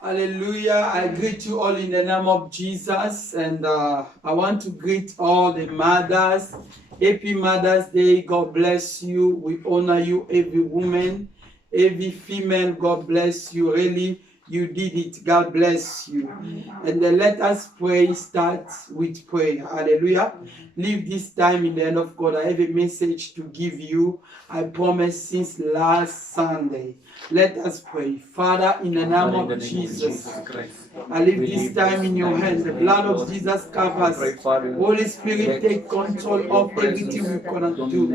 Hallelujah. I greet you all in the name of Jesus. And I want to greet all the mothers. Happy Mother's Day. God bless you. We honor you, every woman, every female. God bless you. Really, you did it. God bless you. And then let us pray. Start with prayer. Hallelujah. Leave this time in the hand of God. I have a message to give you. I promised since last Sunday. Let us pray. Father, in the name of Jesus, I leave this time in your hands. The blood of Jesus covers. Holy Spirit, take control of everything we're going to do.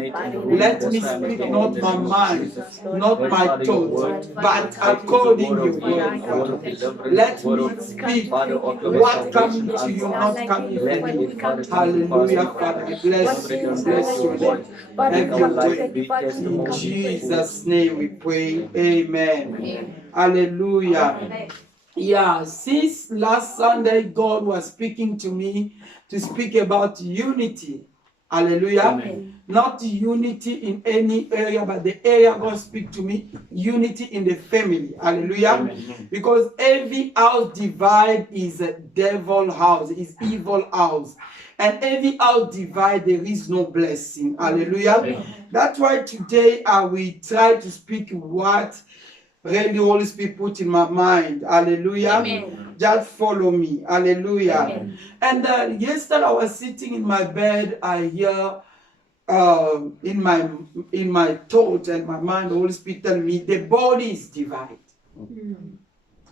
Let me speak not my mind, not my thoughts, but according to your word, Father. Let me speak what coming to you, not coming from you. Hallelujah, Father. I bless you. I bless your name. Have your way. In Jesus' name we pray. Amen. Hallelujah. Yeah, since last Sunday, God was speaking to me to speak about unity. Hallelujah. Amen. Not unity in any area, but the area God speak to me, unity in the family. Hallelujah. Amen. Because every house divide is a devil house, is evil house. And every house divide, there is no blessing. Hallelujah. Amen. That's why today I will try to speak what really Holy Spirit put in my mind. Hallelujah. Amen. Just follow me. Hallelujah. Amen. And yesterday I was sitting in my bed. I hear in my thoughts and my mind, the Holy Spirit telling me the body is divided. Mm.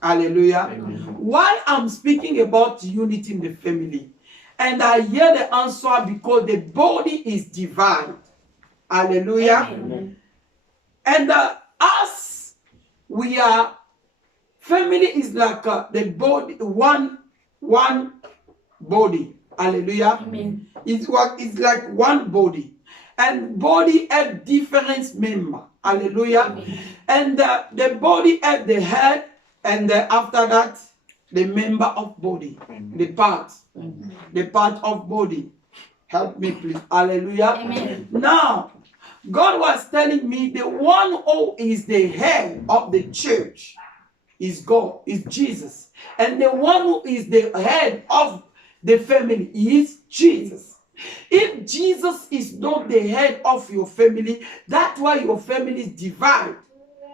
Hallelujah. Amen. While I'm speaking about unity in the family, and I hear the answer because the body is divided. Hallelujah. Amen. And us, we are, family is like the body, one body. Hallelujah. Amen. It's like one body. And body have different member. Hallelujah. Amen. And the body have the head, and after that, the member of body. Amen. The part. Amen. The part of body. Help me, please. Hallelujah. Amen. Now, God was telling me the one who is the head of the church is God, is Jesus. And the one who is the head of the family is Jesus. If Jesus is not the head of your family, that's why your family is divided.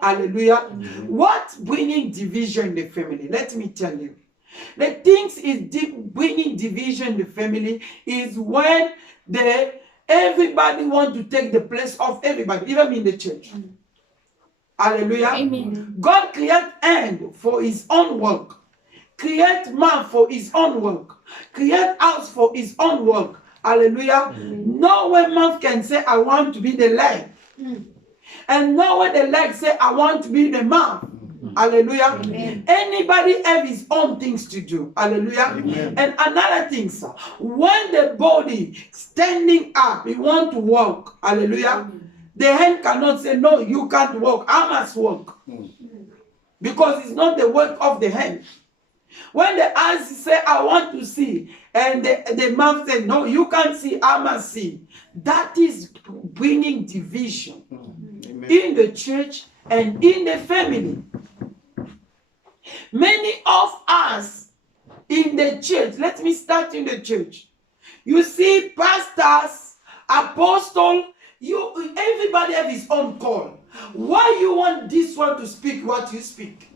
Hallelujah. Mm-hmm. What's bringing division in the family? Let me tell you. The things is bringing division in the family is when everybody want to take the place of everybody, even in the church. Mm-hmm. Hallelujah. Amen. God create hand for his own work. Create man for his own work. Create house for his own work. Hallelujah. Amen. No way man can say, I want to be the leg. Mm. And no way the leg say, I want to be the man. Mm. Hallelujah. Amen. Anybody have his own things to do. Hallelujah. Amen. And another thing, sir, when the body standing up, he want to walk. Hallelujah. Amen. The hand cannot say, no, you can't walk. I must walk. Mm. Because it's not the work of the hand. When the eyes say, I want to see, and the mouth says, no, you can't see, I must see. That is bringing division in the church and in the family. Many of us in the church, let me start in the church. You see, pastors, apostles, everybody have his own call. Why you want this one to speak what you speak?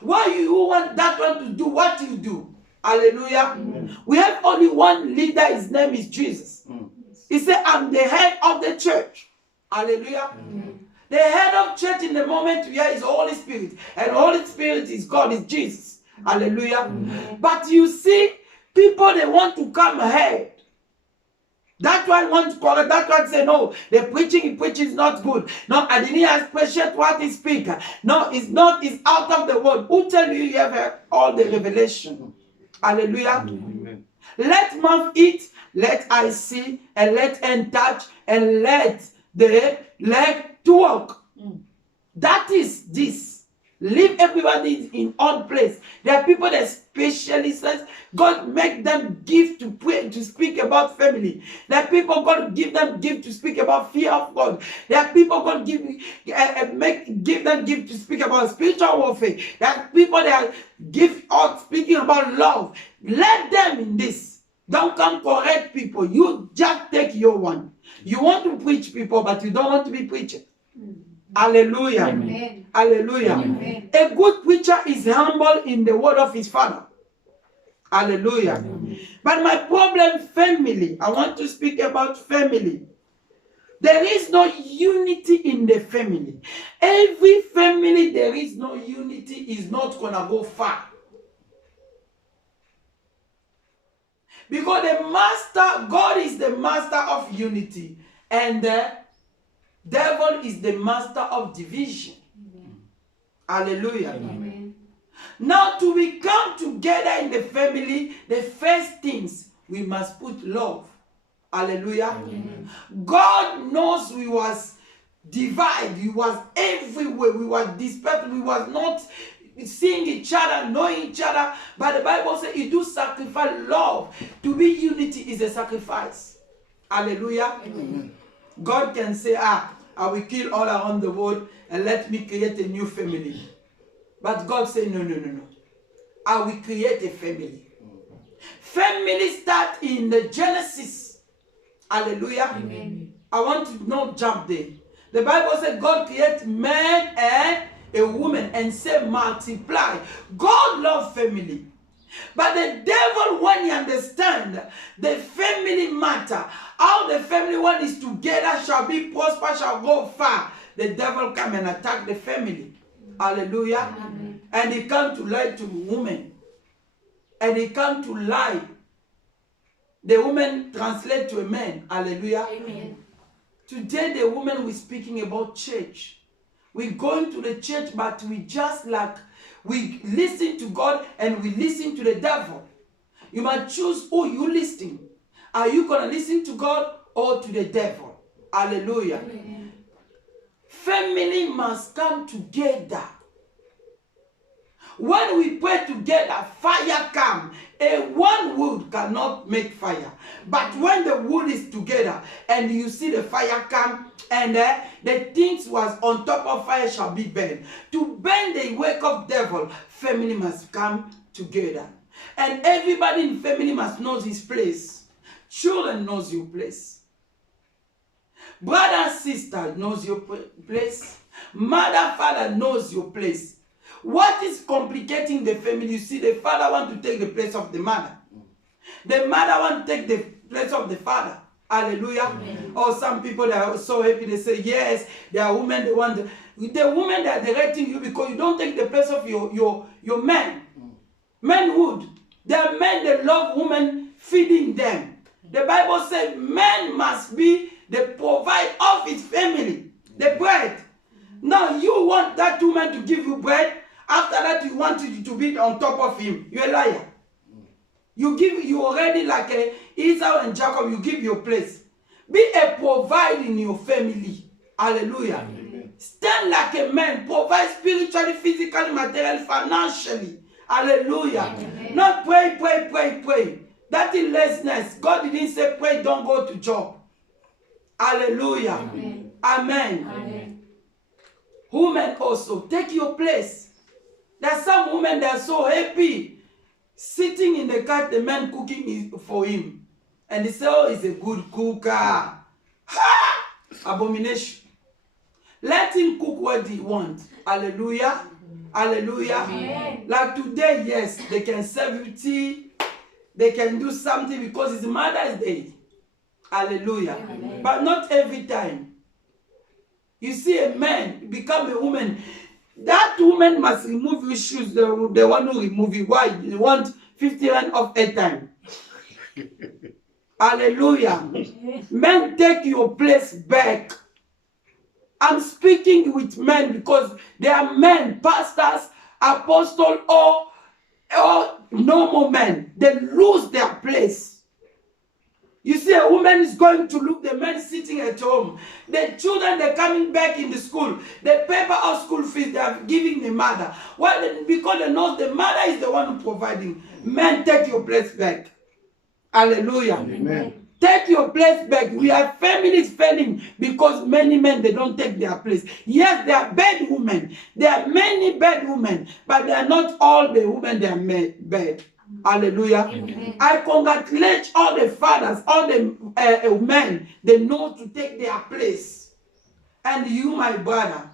Why you want that one to do what you do? Hallelujah. Amen. We have only one leader, his name is Jesus. Mm. He said, I'm the head of the church. Hallelujah. Amen. The head of church in the moment we are is Holy Spirit. And Holy Spirit is God, is Jesus. Hallelujah. Amen. But you see, people, they want to come ahead. That one wants to correct, that one say, no, the preaching he preaches is not good. No, I didn't appreciate what he speaks. No, it's not, it's out of the word. Who tell you you have all the revelation? Hallelujah. Amen. Let mouth eat, let eye see, and let hand touch, and let the leg to walk. That is this. Leave everybody in odd place. There are people that specialists, God make them gift to pray, to speak about family. There are people God give them gift to speak about fear of God. There are people God give them gift to speak about spiritual warfare. There are people that give out speaking about love. Let them in this. Don't come correct people. You just take your one. You want to preach people, but you don't want to be preacher. Hallelujah. Amen. Hallelujah. Amen. A good preacher is humble in the word of his father. Hallelujah. Amen. But my problem, family. I want to speak about family. There is no unity in the family. Every family there is no unity is not gonna go far. Because the master, God is the master of unity, and the devil is the master of division. Amen. Hallelujah. Amen. Now, to become together in the family, the first things we must put love. Hallelujah. Amen. God knows we was divided, we was everywhere, we was dispersed, we was not seeing each other, knowing each other. But the Bible says it do sacrifice love. To be unity is a sacrifice. Hallelujah. Amen. God can say, I will kill all around the world and let me create a new family. But God said, no. I will create a family. Family start in the Genesis. Hallelujah. Amen. I want to not jump there. The Bible said God created man and a woman and say multiply. God loves family. But the devil, when he understands the family matter, how the family one is together shall be prosper, shall go far, the devil come and attack the family. Hallelujah. Amen. And he come to lie to women. And he come to lie. The woman translate to a man. Hallelujah. Amen. Today the woman we're speaking about church. We going to the church, but we just like, we listen to God and we listen to the devil. You must choose who you listening. Are you going to listen to God or to the devil? Hallelujah. Amen. Family must come together. When we pray together, fire comes. A one wood cannot make fire. But when the wood is together and you see the fire come, and the things was on top of fire shall be burned. To burn the work of devil, family must come together. And everybody in family must know his place. Children knows your place. Brother, sister knows your place. Mother, father knows your place. What is complicating the family? You see, the father want to take the place of the mother. The mother want to take the place of the father. Hallelujah. Amen. Or some people that are so happy, they say, yes, there are women, they want the women that are directing you because you don't take the place of your men. Manhood. There are men that love women feeding them. The Bible says man must be the provider of his family, the bread. Now you want that woman to give you bread. After that, you want you to be on top of him. You're a liar. You already like Esau and Jacob, you give your place. Be a provider in your family. Hallelujah. Amen. Stand like a man. Provide spiritually, physically, materially, financially. Hallelujah. Amen. Not pray. That is laziness. God didn't say pray, don't go to job. Hallelujah. Amen. Amen. Amen. Women also, take your place. There are some women that are so happy sitting in the car, the man cooking for him. And they say, oh, he's a good cooker. Ha! Abomination. Let him cook what he wants. Hallelujah. Hallelujah. Amen. Like today, yes, they can serve you tea. They can do something because it's Mother's Day. Hallelujah. Amen. But not every time. You see a man become a woman. That woman must remove your shoes. The one who remove you. Why? You want 50 rand off a time. Hallelujah. Men, take your place back. I'm speaking with men because they are men, pastors, apostles, or normal men. They lose their place. You see, a woman is going to look the man sitting at home. The children, they're coming back in the school. The paper of school fees, they are giving the mother. Why? Because they know the mother is the one who providing. Men, take your place back. Hallelujah. Amen. Take your place back. We have families failing because many men, they don't take their place. Yes, there are bad women. There are many bad women, but they are not all the women that are bad. Hallelujah. Amen. I congratulate all the fathers, all the men, they know to take their place. And you, my brother,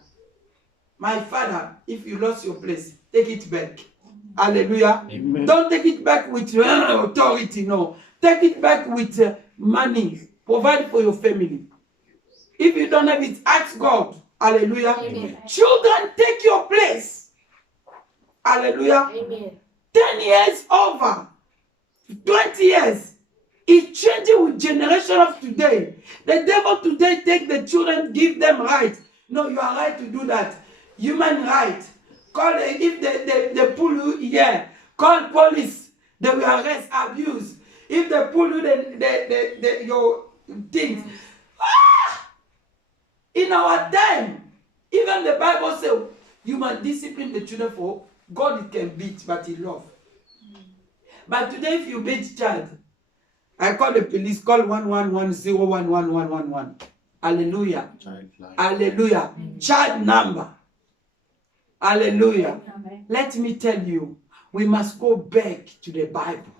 my father, if you lost your place, take it back. Hallelujah. Amen. Don't take it back with authority, no. Take it back with money. Provide for your family. If you don't have it, ask God. Hallelujah. Amen. Children, take your place. Hallelujah. Amen. 10 years over, 20 years. It's changing with generation of today. The devil today take the children, give them right. No, you are right to do that. Human right. Call if they pull you, yeah. Call police. They will arrest, abuse. If they pull you, your things. Ah! In our time, even the Bible says you must discipline the children for God. It can beat, but He loves. But today, if you beat child, I call the police. Call 111011111. Hallelujah. Hallelujah. Child number. Hallelujah. Amen. Let me tell you, we must go back to the Bible.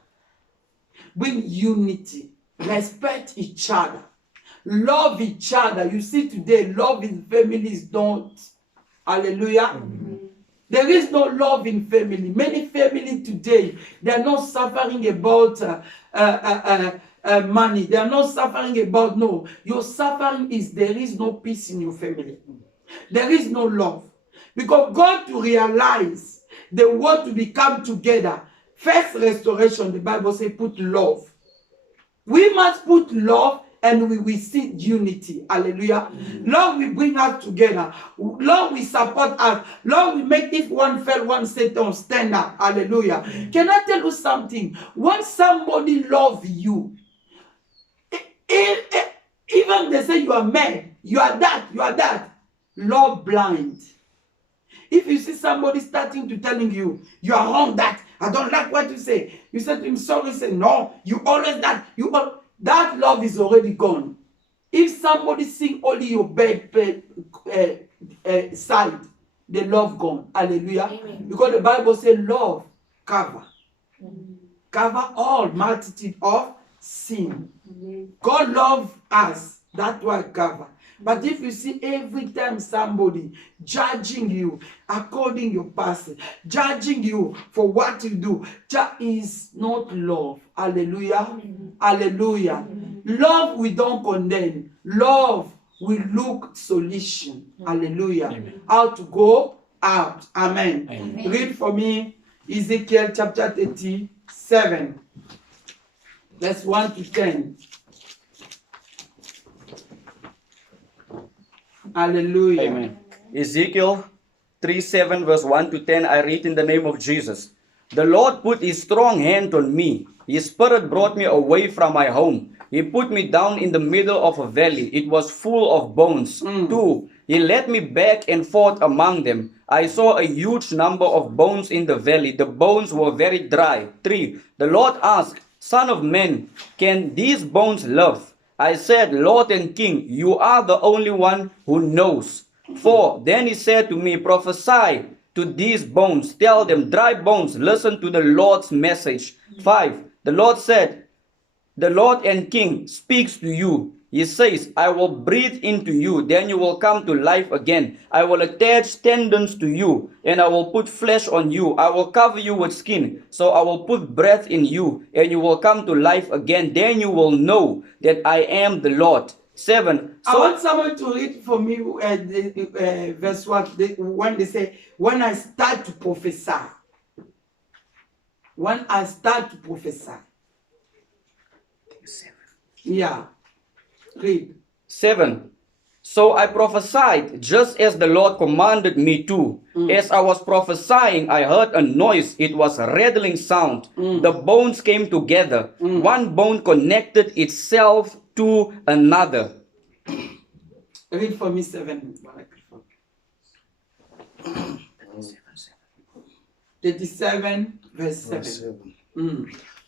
Bring unity. Respect each other. Love each other. You see today, love in families don't. Hallelujah. There is no love in family. Many families today, they are not suffering about money. They are not suffering about, no. Your suffering is there is no peace in your family. There is no love. Because God to realize they want to become together. First restoration, the Bible says put love. We must put love and we will see unity. Hallelujah. Lord, we bring us together. Lord, we support us. Lord, we make if one fell, one Satan stand up. Hallelujah. Can I tell you something? When somebody loves you, even they say you are mad, you are that, love blind. If you see somebody starting to telling you, you are wrong, that, I don't like what you say. You say to him, sorry, say, no, you always that, that love is already gone. If somebody see only your bad side, the love gone. Hallelujah. Amen. Because the Bible says love cover. Cover all multitude of sin. God loves us. That's why cover. But if you see every time somebody judging you according your past, judging you for what you do, that is not love. Hallelujah. Hallelujah. Love we don't condemn. Love we look solution. Hallelujah. Amen. How to go out. Amen. Amen. Read for me Ezekiel chapter 37. Verse 1 to 10. Hallelujah. Amen. Ezekiel 37 verse 1 to 10, I read in the name of Jesus. The Lord put His strong hand on me. His Spirit brought me away from my home. He put me down in the middle of a valley. It was full of bones. 2. He led me back and forth among them. I saw a huge number of bones in the valley. The bones were very dry. 3. The Lord asked, Son of man, can these bones live? I said, Lord and King, you are the only one who knows. 4. Then He said to me, prophesy to these bones. Tell them, dry bones, listen to the Lord's message. 5. The Lord said, the Lord and King speaks to you. He says, I will breathe into you, then you will come to life again. I will attach tendons to you, and I will put flesh on you. I will cover you with skin, so I will put breath in you, and you will come to life again. Then you will know that I am the Lord. 7. I want someone to read for me verse 1, when they say, when I start to prophesy. When I start to prophesy. Yeah. Read. 7. So I prophesied just as the Lord commanded me to. As I was prophesying, I heard a noise. It was a rattling sound. The bones came together. One bone connected itself to another. Read for me 7. 37 verse 7.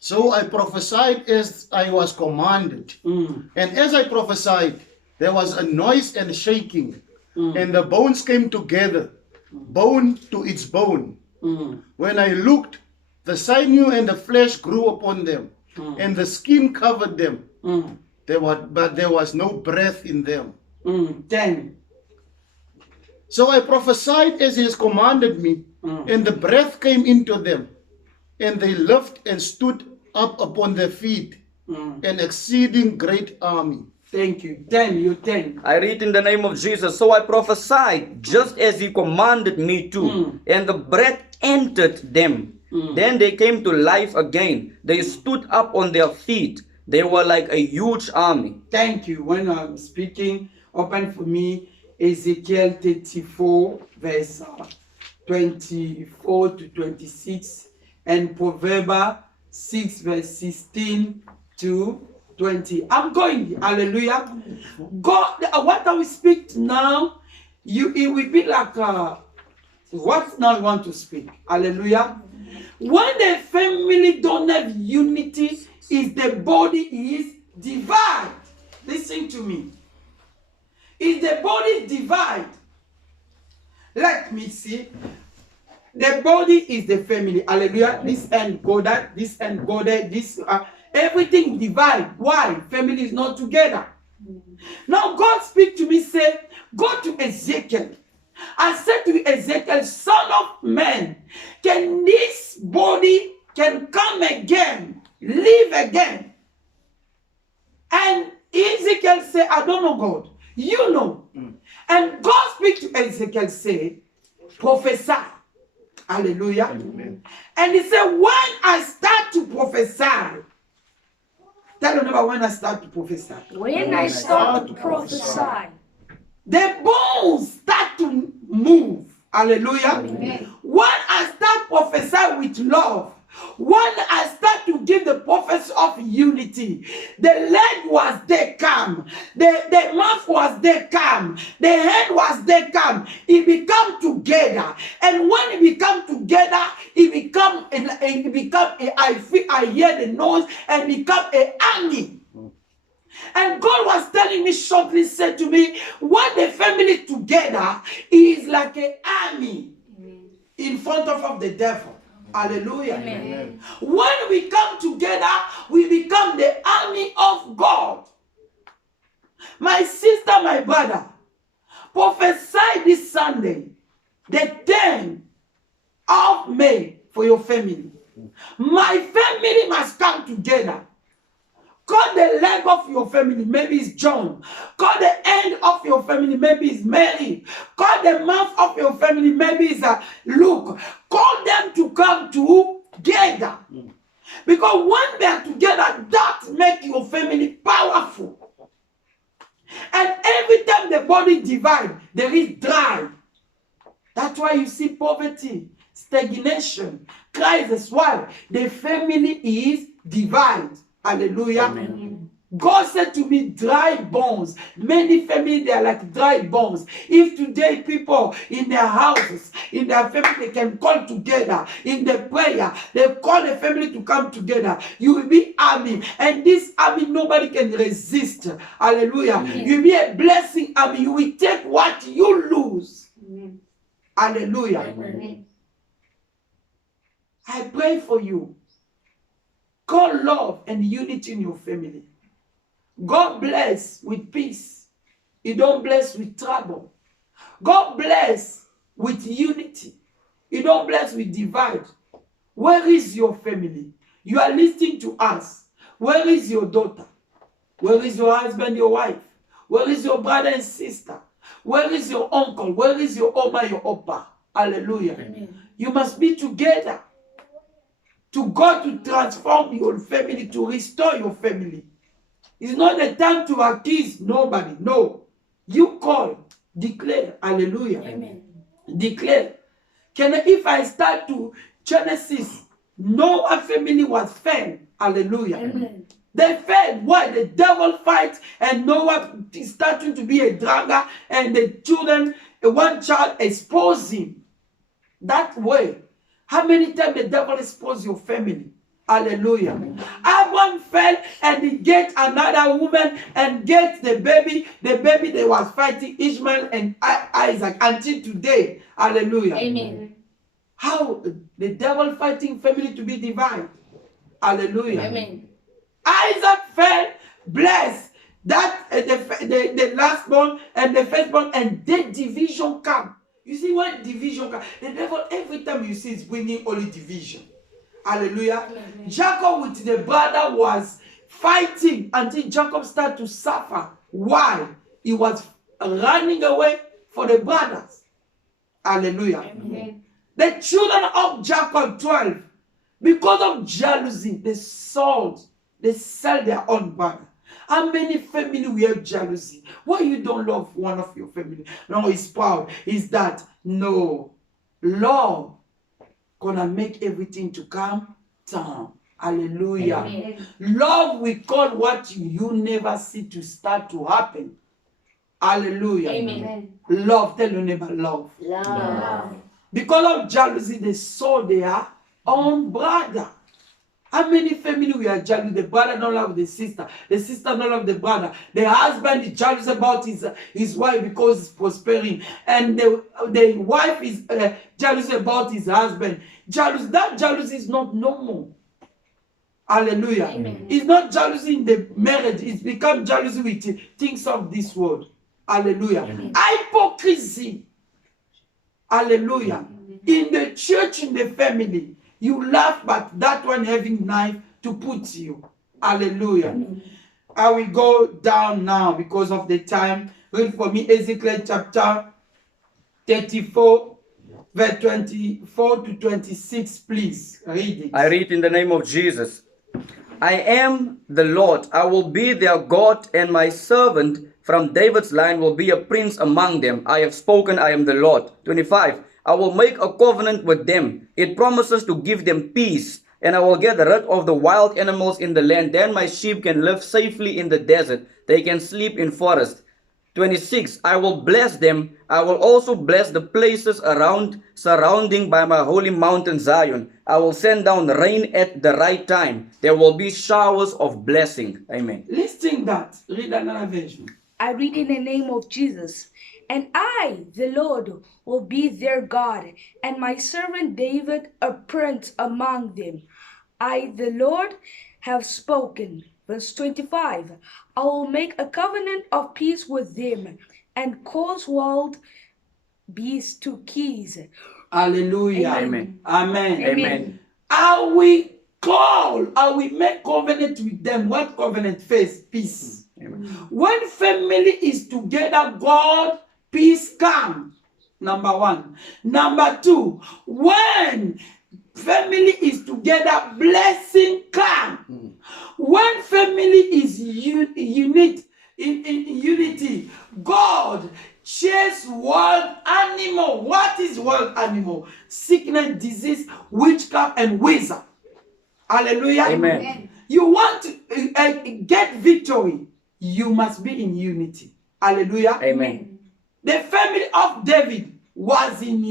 So I prophesied as I was commanded. And as I prophesied, there was a noise and shaking, and the bones came together, bone to its bone. When I looked, the sinew and the flesh grew upon them, and the skin covered them. But there was no breath in them. 10. So I prophesied as he has commanded me, and the breath came into them, and they lived and stood up upon their feet, an exceeding great army. Thank you. 10. You 10. I read in the name of Jesus. So I prophesied just as he commanded me to, and the breath entered them. Then they came to life again. They stood up on their feet. They were like a huge army. Thank you. When I'm speaking, open for me Ezekiel 34 verse 24 to 26 and Proverbs 6 verse 16 to 20. I'm going. Hallelujah. God, what I will speak now, it will be like what now you want to speak. Hallelujah. When the family don't have unity, is the body is divided. Listen to me. If the body is divided, let me see. The body is the family. Hallelujah. This end go that, this end go there, this everything divided. Why? Family is not together. Now God speak to me, say, go to Ezekiel. I said to Ezekiel, son of man, can this body can come again, live again? And Ezekiel said, I don't know God. You know. And God speak to Ezekiel, say, prophesy. Hallelujah. Amen. And he said, when I start to prophesy, tell your neighbor, when I start to prophesy. When I start to prophesy, the bones start to move. Hallelujah. Amen. When I start prophesy with love, when I start to give the prophecy of unity, the leg was there calm, the mouth was there calm, the head was there calm. It become together, and when it become together, I hear the noise and become an army. And God was telling me shortly, said to me, when the family together is like an army in front of the devil. Hallelujah. Amen. When we come together, we become the army of God. My sister, my brother, prophesy this Sunday, the 10th of May for your family. My family must come together. Call the leg of your family, maybe it's John. Call the end of your family, maybe it's Mary. Call the mouth of your family, maybe it's Luke. Call them to come together. Because when they are together, that makes your family powerful. And every time the body divides, there is drive. That's why you see poverty, stagnation, crisis. Why? The family is divided. Hallelujah. Amen. God said to me, dry bones. Many families, they are like dry bones. If today people in their houses, in their family, they can call together in the prayer, they call the family to come together, you will be army. And this army, nobody can resist. Hallelujah. Amen. You will be a blessing army. You will take what you lose. Amen. Hallelujah. Amen. I pray for you. God love and unity in your family. God bless with peace. He don't bless with trouble. God bless with unity. He don't bless with divide. Where is your family? You are listening to us. Where is your daughter? Where is your husband, your wife? Where is your brother and sister? Where is your uncle? Where is your oma, your oppa? Hallelujah. Amen. You must be together. To God to transform your family, to restore your family. It's not the time to accuse nobody. No. You call, declare, hallelujah. Amen. Declare. If I start to Genesis, Noah family was fed, hallelujah. Amen. They fed. Why? The devil fights, and Noah is starting to be a drugger, and the children, one child expose him. That way. How many times the devil expose your family? Hallelujah. Abraham fell and he get another woman and get the baby. The baby they was fighting Ishmael and Isaac until today. Hallelujah. Amen. How the devil fighting family to be divided. Hallelujah. Amen. Isaac fell, blessed. That the last born and the firstborn, and the division come. You see when division come, the devil every time you see is bringing only division. Hallelujah. Amen. Jacob with the brother was fighting until Jacob started to suffer. Why? He was running away for the brothers. Hallelujah. Amen. The children of Jacob 12, because of jealousy, they sell their own brother. How many family we have jealousy? Why you don't love one of your family? No, he's proud. Is that no love gonna make everything to come down? Hallelujah. Amen. Love we call what you never see to start to happen. Hallelujah. Amen. Love, tell your neighbor love. Love. Because of jealousy, they sold their own brother. How many family we are jealous? The brother don't love the sister don't love the brother. The husband is jealous about his wife because he's prospering, and the wife is jealous about his husband. That jealousy is not normal. Hallelujah. Amen. It's not jealousy in the marriage. It's become jealousy with things of this world. Hallelujah. Amen. Hypocrisy. Hallelujah. In the church, in the family, you laugh, but that one having knife to put you. Hallelujah. Amen. I will go down now because of the time. Read for me Ezekiel chapter 34, verse 24 to 26, please. Read it. I read in the name of Jesus. I am the Lord. I will be their God, and my servant from David's line will be a prince among them. I have spoken, I am the Lord. 25. I will make a covenant with them. It promises to give them peace, and I will get rid of the wild animals in the land. Then my sheep can live safely in the desert. They can sleep in forest. 26. I will bless them. I will also bless the places surrounding by my holy mountain Zion. I will send down rain at the right time. There will be showers of blessing. Amen. Listen that. Read another version. I read in the name of Jesus. And I, the Lord, will be their God, and my servant David a prince among them. I, the Lord, have spoken. Verse 25. I will make a covenant of peace with them, and cause wild beasts to cease. Hallelujah. Amen. Amen. Amen. I will make covenant with them. What covenant? First, peace. Amen. When family is together, God, peace come. Number one. Number two, when family is together, blessing come. When family is in unity, God chase wild animal. What is wild animal? Sickness, disease, witchcraft, and wizard. Hallelujah. Amen. You want to get victory, you must be in unity. Hallelujah. Amen. The family of David was in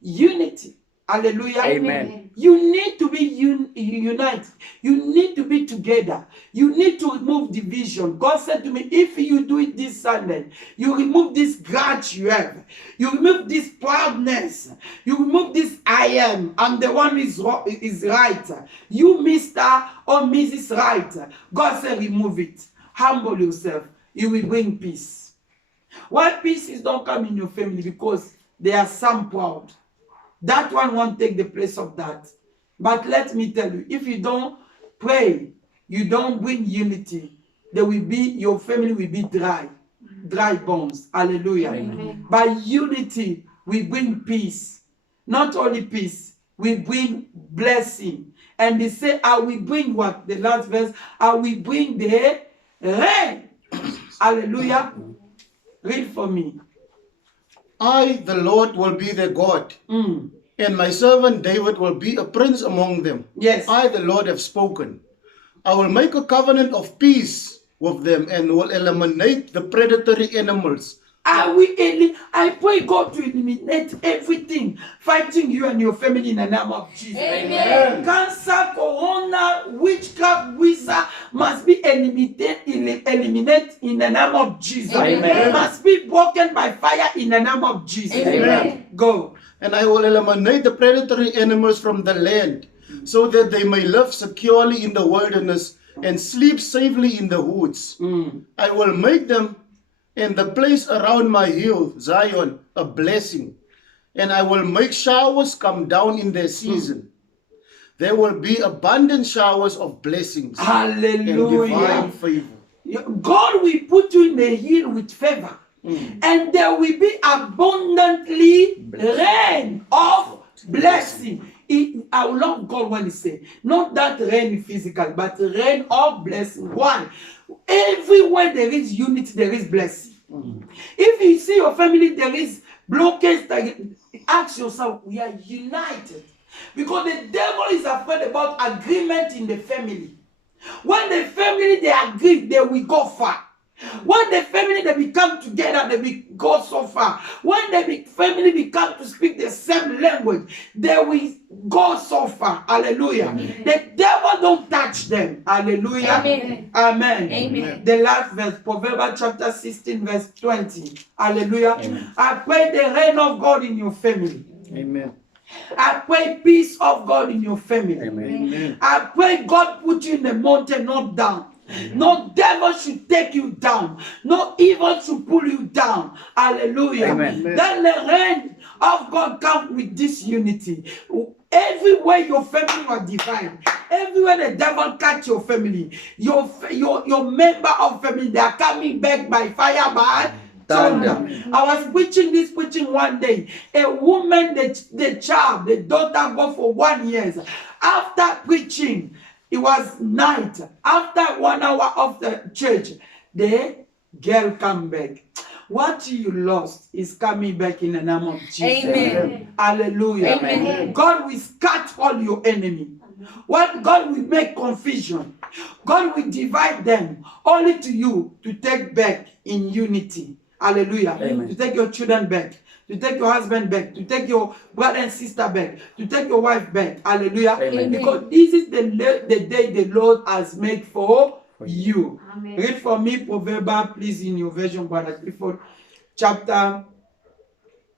unity. Hallelujah. Amen. You need to be united. You need to be together. You need to remove division. God said to me, if you do it this Sunday, you remove this grudge you have. You remove this proudness. You remove this I am. I'm the one who is right. You Mr. or Mrs. Right. God said remove it. Humble yourself. You will bring peace. Why peace is don't come in your family? Because there are some proud. That one won't take the place of that. But let me tell you, if you don't pray, you don't bring unity, your family will be dry bones. Hallelujah. Amen. By unity, we bring peace. Not only peace, we bring blessing. And they say, I will bring what? The last verse, I will bring the rain. Hallelujah. Read for me. I, the Lord, will be their God, and my servant David will be a prince among them. Yes. I, the Lord, have spoken. I will make a covenant of peace with them and will eliminate the predatory animals. I pray God to eliminate everything fighting you and your family in the name of Jesus. Amen. Cancer, corona, witchcraft, wizard must be eliminated in the name of Jesus. Amen. Must be broken by fire in the name of Jesus. Amen. Go. And I will eliminate the predatory animals from the land, so that they may live securely in the wilderness and sleep safely in the woods. I will make them and the place around my hill, Zion, a blessing. And I will make showers come down in their season. There will be abundant showers of blessings and Hallelujah. divine favor. God will put you in the hill with favor. And there will be abundantly rain of blessing. I love God when He says, not that rain physical, but rain of blessing. Why? Everywhere there is unity, there is blessing. If you see your family, there is blockage, ask yourself, we are united. Because the devil is afraid about agreement in the family. When the family, they agree, they will go far. When the family, they become together, they will go so far. When the family become to speak the same language, they will go so far. Hallelujah. Amen. The devil don't touch them. Hallelujah. Amen. Amen. Amen. The last verse, Proverbs chapter 16, verse 20. Hallelujah. Amen. I pray the reign of God in your family. Amen. I pray peace of God in your family. Amen. Amen. I pray God put you in the mountain, not down. No devil should take you down. No evil should pull you down. Hallelujah. Amen. Then the reign of God comes with this unity. Everywhere your family was divided, everywhere the devil catch your family, your member of family, they are coming back by fire, by thunder. I was preaching one day. A woman, the daughter go for 1 year. After preaching, it was night. After 1 hour of the church, the girl come back. What you lost is coming back in the name of Jesus. Amen. Hallelujah. Amen. God will scatter all your enemy. What God will make confusion. God will divide them only to you to take back in unity. Hallelujah. Amen. To take your children back. To take your husband back, to take your brother and sister back, to take your wife back. Hallelujah. Amen. Because this is the day the Lord has made for you. Amen. Read for me Proverbs, please, in your version, brother Clifford. Chapter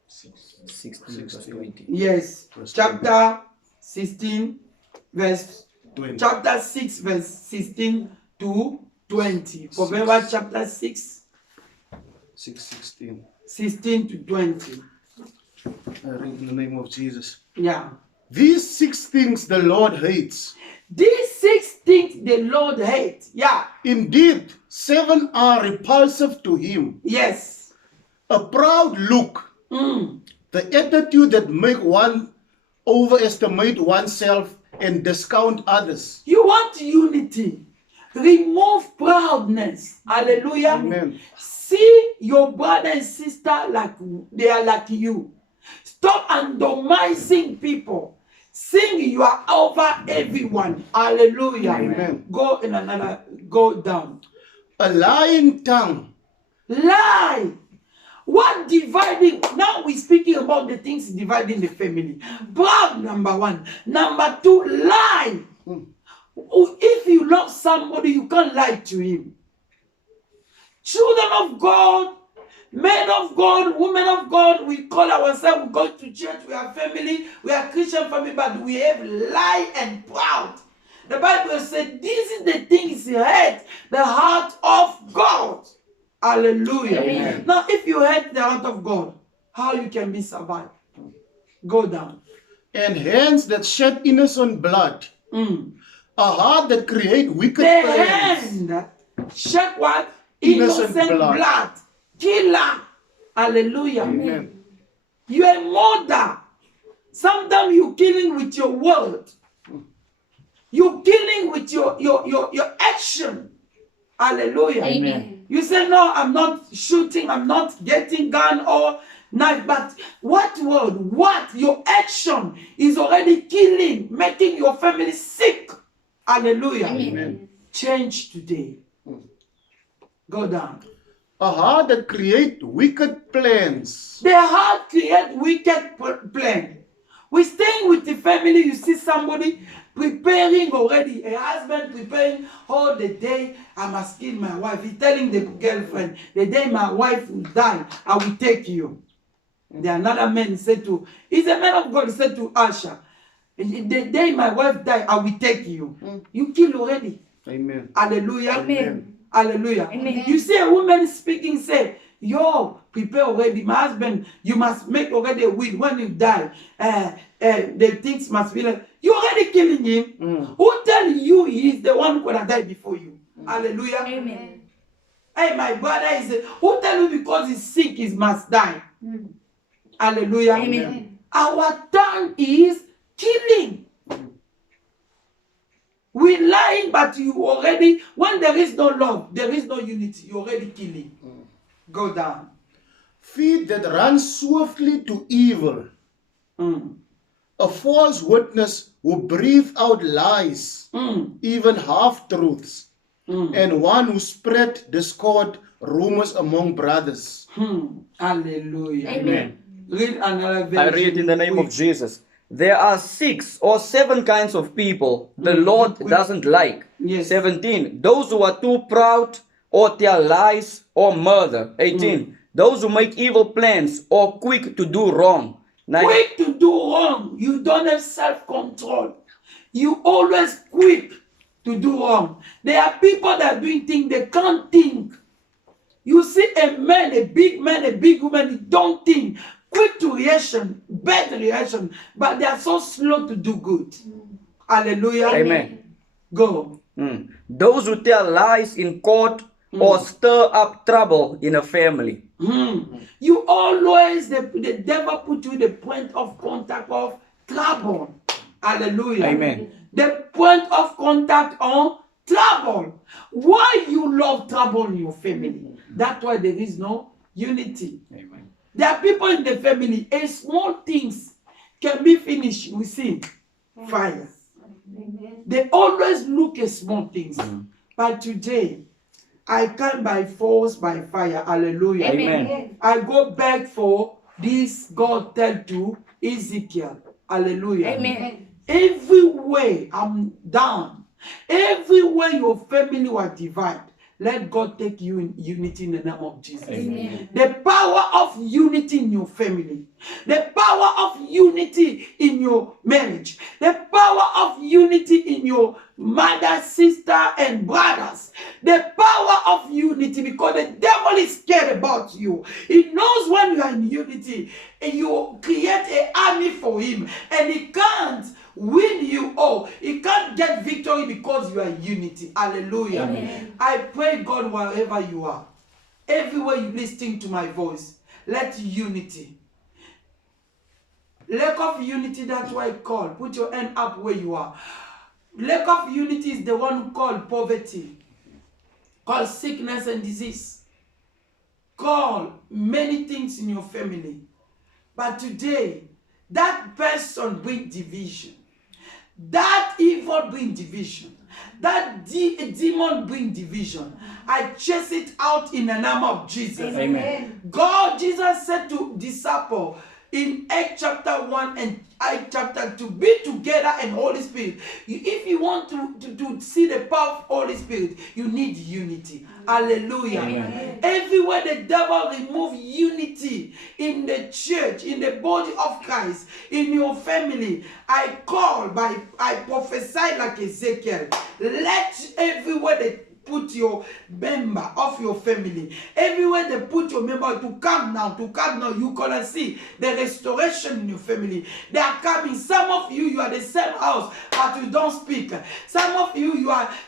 16 verse 20. Yes. Verse Chapter 16, verse 20. chapter 6, verse 16 to 20. Proverbs chapter 6, 6:16. 16 to 20. I read in the name of Jesus. Yeah. These 6 things the Lord hates. These 6 things the Lord hates. Yeah. Indeed, 7 are repulsive to him. Yes. A proud look, Mm. the attitude that make one overestimate oneself and discount others. You want unity. Remove proudness. Hallelujah. Amen. See your brother and sister like they are like you. Stop andomizing people. Sing you are over everyone. Hallelujah. Amen. Go down. A lying tongue, Lie. What dividing? Now we're speaking about the things dividing the family. Proud, number 1. Number 2, lie. If you love somebody, you can't lie to him. Children of God, men of God, women of God, we call ourselves, we go to church, we are family, we are Christian family, but we have lie and proud. The Bible said this is the things he hate, the heart of God. Hallelujah. Amen. Now, if you hate the heart of God, how you can be survived? Go down. and hands that shed innocent blood. A heart that create wicked The plans. hand shed what? Innocent Innocent blood. blood. Killer. Hallelujah. Amen. You are a murder. Sometimes you're killing with your word. You're killing with your action. Hallelujah. Amen. You say, no, I'm not shooting, I'm not getting gun or knife, but what word, what, your action is already killing, making your family sick. Hallelujah. Amen. Change today. Go down. A heart that create wicked plans. The heart create wicked plan. We staying with the family, you see somebody preparing already, a husband preparing all the day, I must kill my wife. He's telling the girlfriend, the day my wife will die, I will take you. The another man said to, he's a man of God, said to Asha, the day my wife die, I will take you. You kill already. Amen. Hallelujah. Amen. Hallelujah. Amen. You see a woman speaking, say, yo, prepare already. My husband, you must make already a will. When you die, the things must be like, you already killing him. Who tell you he is the one who gonna die before you? Hallelujah. Amen. Hey, my brother is, who tell you because he's sick, he must die? Hallelujah. Amen. Our tongue is killing. We lying, but you already, when there is no love, there is no unity, you already killing. Go down. Feet that run swiftly to evil. A false witness who breathe out lies, even half-truths. And one who spread discord, rumors among brothers. Hallelujah. Amen. Read another verse. I read in the name of Jesus. There are 6 or 7 kinds of people the Lord doesn't like. Yes. 17. Those who are too proud or tell lies or murder. 18. Those who make evil plans or quick to do wrong. 19. Quick to do wrong. You don't have self-control. You always quick to do wrong. There are people that are doing things they can't think. You see a man, a big woman, he don't think. Quick to reaction, bad reaction, but they are so slow to do good. Hallelujah. Amen. Go. Those who tell lies in court or stir up trouble in a family. You always, the devil put you the point of contact of trouble. Hallelujah. Amen. The point of contact on trouble. Why you love trouble in your family? That's why there is no unity. Amen. There are people in the family, a small things can be finished. We see fire. They always look at small things. But today, I come by force, by fire. Hallelujah. Amen. I go back for this God tell to Ezekiel. Hallelujah. Amen. Everywhere I'm down, everywhere your family were divided, let God take you in unity in the name of Jesus. Amen. The power of unity in your family, the power of unity in your marriage, the power of unity in your mother, sister, and brothers, the power of unity, because the devil is scared about you. He knows when you are in unity, and you create an army for him, and he can't win you all. He can't get victory because you are in unity. Hallelujah. Amen. I pray, God, wherever you are, everywhere you listening to my voice, let unity. Lack of unity, that's why I call. Put your hand up where you are. Lack of unity is the one who called poverty, called sickness and disease, call many things in your family. But today, that person brings division. That evil brings division. That demon brings division. I chase it out in the name of Jesus. Amen. God, Jesus said to disciples in Acts chapter 1 and Acts chapter 2, be together and Holy Spirit. If you want to see the power of Holy Spirit, you need unity. Hallelujah. Amen. Everywhere the devil remove unity in the church, in the body of Christ, in your family, I prophesy like Ezekiel. Let everywhere they put your member of your family, everywhere they put your member to come now, you're gonna see the restoration in your family. They are coming. Some of you, you are the same house, but you don't speak. Some of you,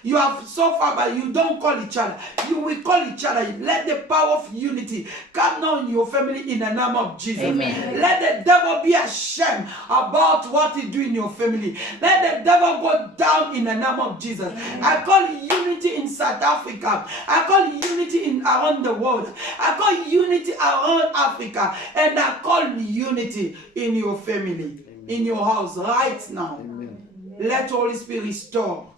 you have so far, but you don't call each other. You will call each other. Let the power of unity come now in your family in the name of Jesus. Amen. Let the devil be ashamed about what he do in your family. Let the devil go down in the name of Jesus. I call unity in South Africa. I call unity around the world. I call unity around Africa. And I call unity in your family, in your house right now. Let Holy Spirit restore.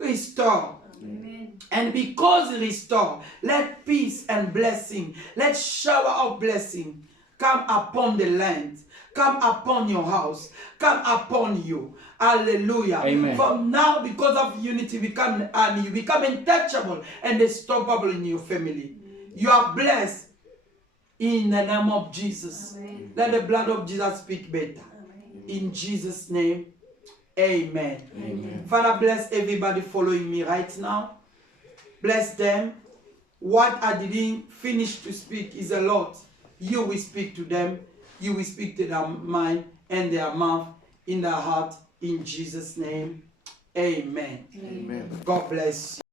Restore. And because restore, let peace and blessing, let shower of blessing come upon the land, come upon your house, come upon you. Hallelujah. Amen. From now, because of unity, you become untouchable and unstoppable in your family. You are blessed in the name of Jesus. Let the blood of Jesus speak better. In Jesus' name, amen. Father, bless everybody following me right now. Bless them. What I didn't finish to speak is a lot. You will speak to them. You will speak to their mind and their mouth, in their heart. In Jesus' name, amen. Amen. God bless you.